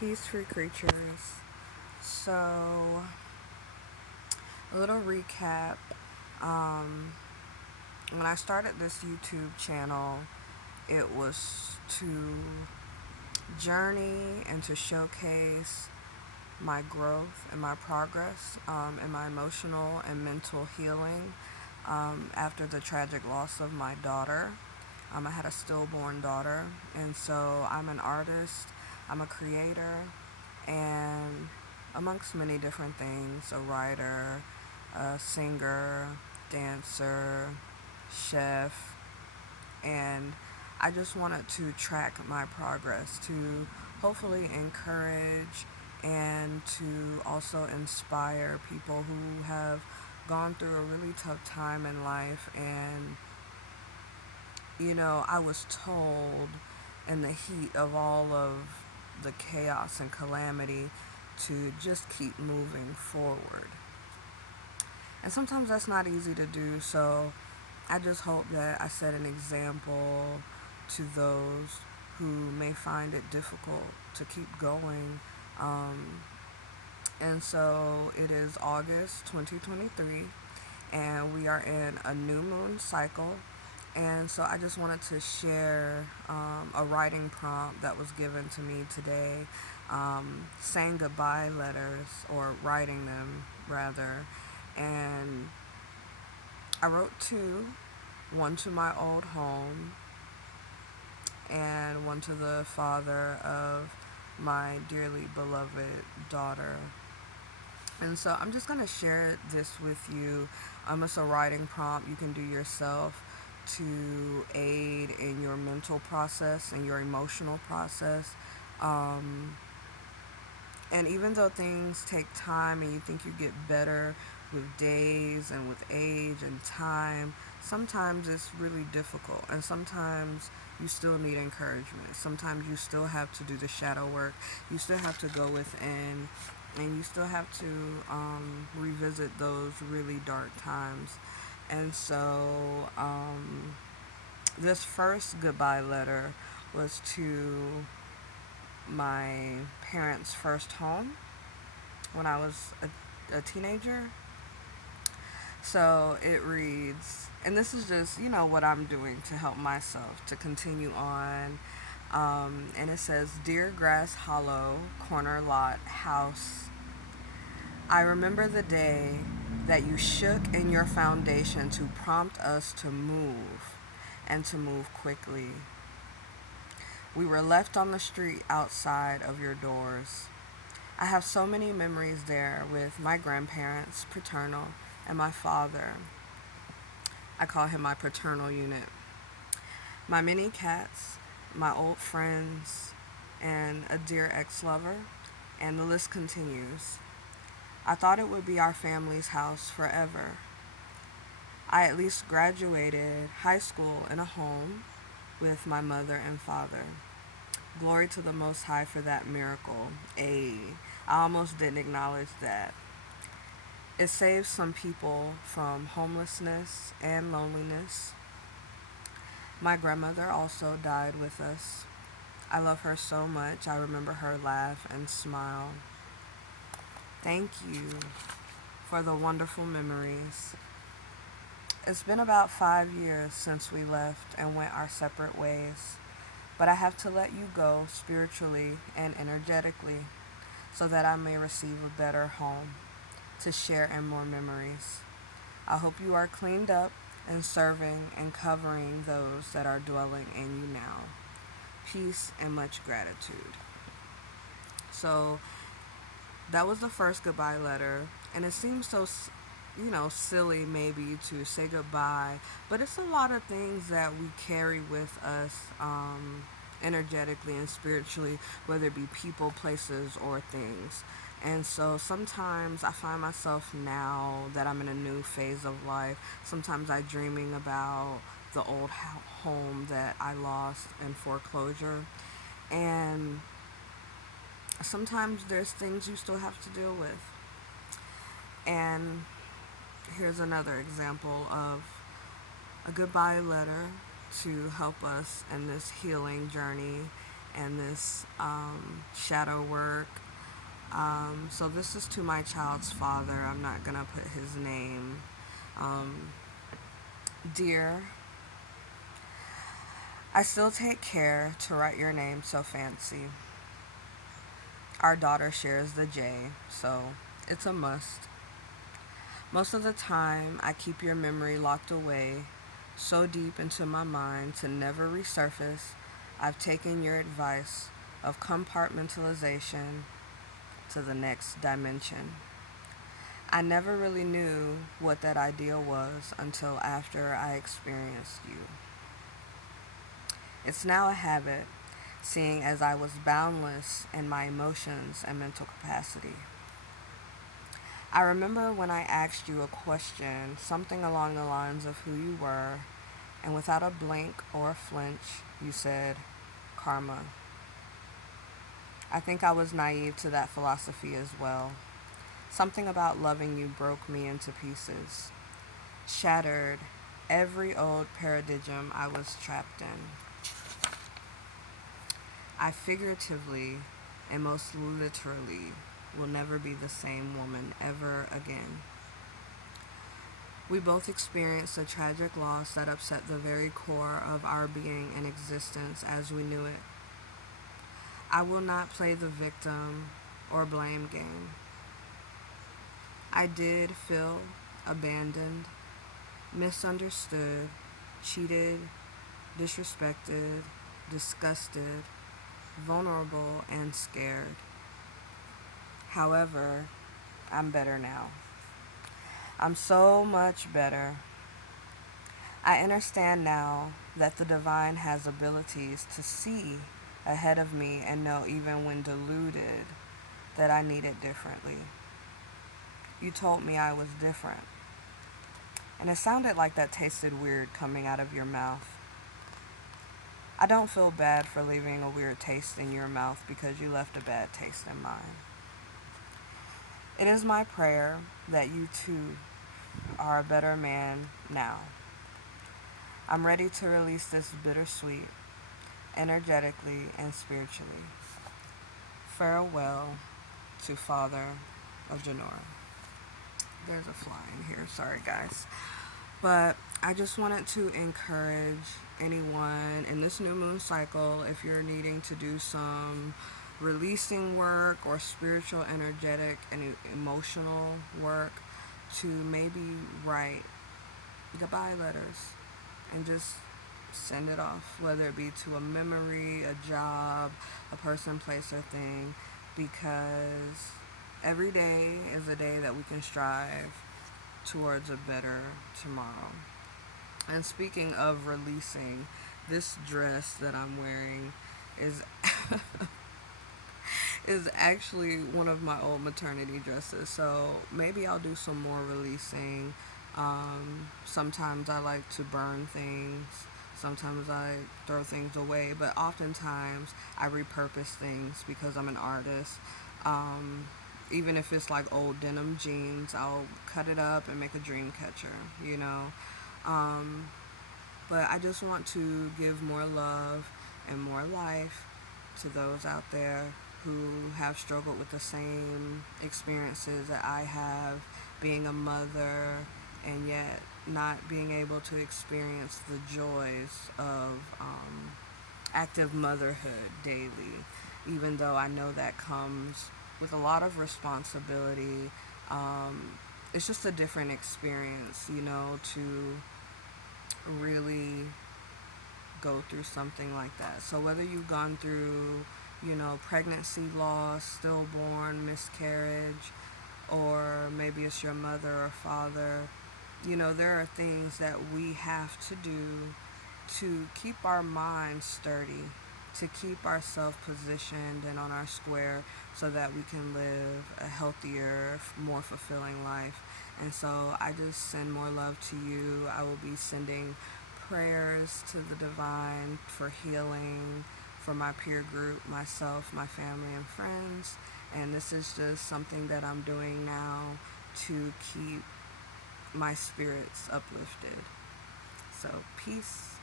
Peace, free creatures. So, a little recap. Um, when I started this YouTube channel, it was to journey and to showcase my growth and my progress and my emotional and mental healing after the tragic loss of my daughter. I had a stillborn daughter, and so I'm an artist, I'm a creator, and amongst many different things, a writer, a singer, dancer, chef, and I just wanted to track my progress to hopefully encourage and to also inspire people who have gone through a really tough time in life. And I was told in the heat of all of the chaos and calamity to just keep moving forward. And sometimes that's not easy to do, so I just hope that I set an example to those who may find it difficult to keep going. Um, and so it is August 2023, and we are in a new moon cycle. And so I just wanted to share a writing prompt that was given to me today, saying goodbye letters, or writing them rather. And I wrote two, one to my old home and one to the father of my dearly beloved daughter. And so I'm just going to share this with you. It's a writing prompt you can do yourself to aid in your mental process and your emotional process. Um, and even though things take time and you think you get better with days and with age and time, sometimes it's really difficult. And sometimes you still need encouragement. Sometimes you still have to do the shadow work. You still have to go within, and you still have to revisit those really dark times. And so this first goodbye letter was to my parents' first home when I was a teenager. So it reads, and this is just, what I'm doing to help myself to continue on. And it says, Dear Grass Hollow, Corner Lot House, I remember the day that you shook in your foundation to prompt us to move, and to move quickly. We were left on the street outside of your doors. I have so many memories there with my grandparents, paternal, and my father. I call him my paternal unit. My many cats, my old friends, and a dear ex-lover, and the list continues. I thought it would be our family's house forever. I at least graduated high school in a home with my mother and father. Glory to the Most High for that miracle. I almost didn't acknowledge that. It saved some people from homelessness and loneliness. My grandmother also died with us. I love her so much. I remember her laugh and smile. Thank you for the wonderful memories. It's been about 5 years since we left and went our separate ways, but I have to let you go spiritually and energetically so that I may receive a better home to share in more memories. I hope you are cleaned up and serving and covering those that are dwelling in you now. Peace and much gratitude. So that was the first goodbye letter, and it seems so silly maybe to say goodbye, but it's a lot of things that we carry with us energetically and spiritually, whether it be people, places, or things. And so sometimes I find myself, now that I'm in a new phase of life, sometimes I dreaming about the old home that I lost in foreclosure. And sometimes there's things you still have to deal with. And here's another example of a goodbye letter to help us in this healing journey and this shadow work. So this is to my child's father. I'm not going to put his name. Um, Dear, I still take care to write your name so fancy. Our daughter shares the J, so it's a must. Most of the time, I keep your memory locked away so deep into my mind to never resurface. I've taken your advice of compartmentalization to the next dimension. I never really knew what that ideal was until after I experienced you. It's now a habit, seeing as I was boundless in my emotions and mental capacity. I remember when I asked you a question, something along the lines of who you were, and without a blink or a flinch, you said, karma. I think I was naive to that philosophy as well. Something about loving you broke me into pieces, shattered every old paradigm I was trapped in. I figuratively and most literally will never be the same woman ever again. We both experienced a tragic loss that upset the very core of our being and existence as we knew it. I will not play the victim or blame game. I did feel abandoned, misunderstood, cheated, disrespected, disgusted, vulnerable, and scared. However, I'm better now. I'm so much better. I understand now that the divine has abilities to see ahead of me and know, even when deluded, that I need it differently. You told me I was different. And it sounded like that tasted weird coming out of your mouth. I don't feel bad for leaving a weird taste in your mouth because you left a bad taste in mine. It is my prayer that you too are a better man now. I'm ready to release this bittersweet, energetically and spiritually. Farewell to Father of Janora. There's a fly in here, sorry guys. But I just wanted to encourage anyone in this new moon cycle, if you're needing to do some releasing work or spiritual, energetic, and emotional work, to maybe write goodbye letters and just send it off, whether it be to a memory, a job, a person, place, or thing, because every day is a day that we can strive towards a better tomorrow. And speaking of releasing, this dress that I'm wearing is is actually one of my old maternity dresses. So maybe I'll do some more releasing. Sometimes I like to burn things. Sometimes I throw things away. But oftentimes I repurpose things because I'm an artist. Even if it's like old denim jeans, I'll cut it up and make a dream catcher, you know. But I just want to give more love and more life to those out there who have struggled with the same experiences that I have, being a mother and yet not being able to experience the joys of active motherhood daily, even though I know that comes with a lot of responsibility. It's just a different experience, you know, to really go through something like that. So whether you've gone through, you know, pregnancy loss, stillborn, miscarriage, or maybe it's your mother or father, you know, there are things that we have to do to keep our minds sturdy, to keep ourselves positioned and on our square so that we can live a healthier, more fulfilling life. And so I just send more love to you. I will be sending prayers to the divine for healing, for my peer group, myself, my family, and friends. And this is just something that I'm doing now to keep my spirits uplifted. So, peace.